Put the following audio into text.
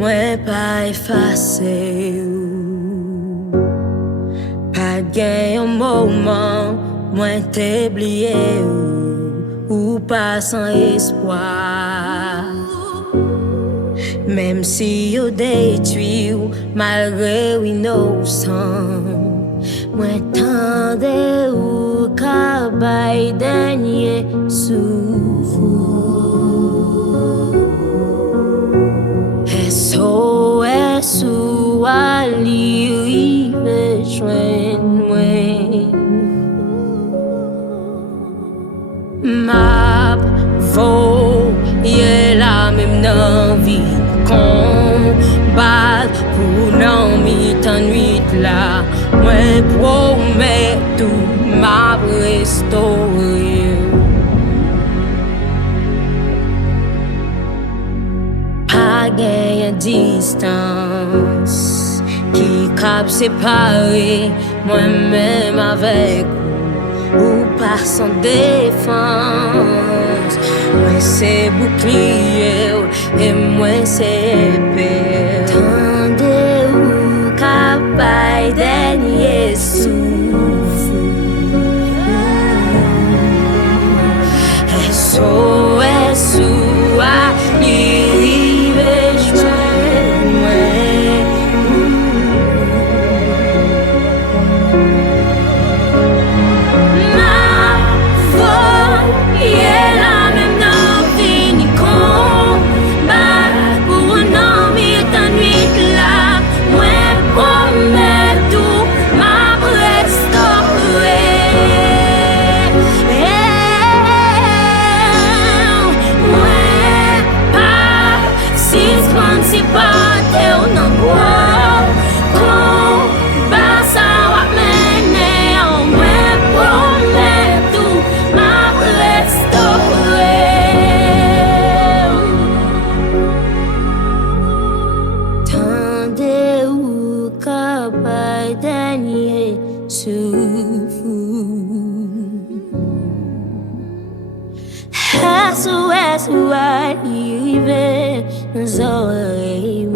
mwen pa efase ou. Pa gen yon mouman mwen te bliye ou pa san espoir. Même si yo détruit ou malgré ou innocent, mwen tande ou ka bay dènye souf. SOS ou ali rive jwen mwen. Map voye la même nan vi combat pour nan mi tan nuit la. Mwen promet tout m'a restaurer. Pa gen distance qui kap separe moi-même avec ou par son défense. Moi c'est bouclier et moi c'est épée. Tande ou kapay dènye souf. SOS ou ali rive jwen mwen. Ma voye la même nan fini combat pour nan mi tan nuit la. Mwen promet tout m'a restaurer. Mwen pa suspend si pate ou nan bois combat sa wap mene. Mwen promet tout m'a restaurer. Tande ou kapay dènye souf. SOS ou ali rive nos oreilles.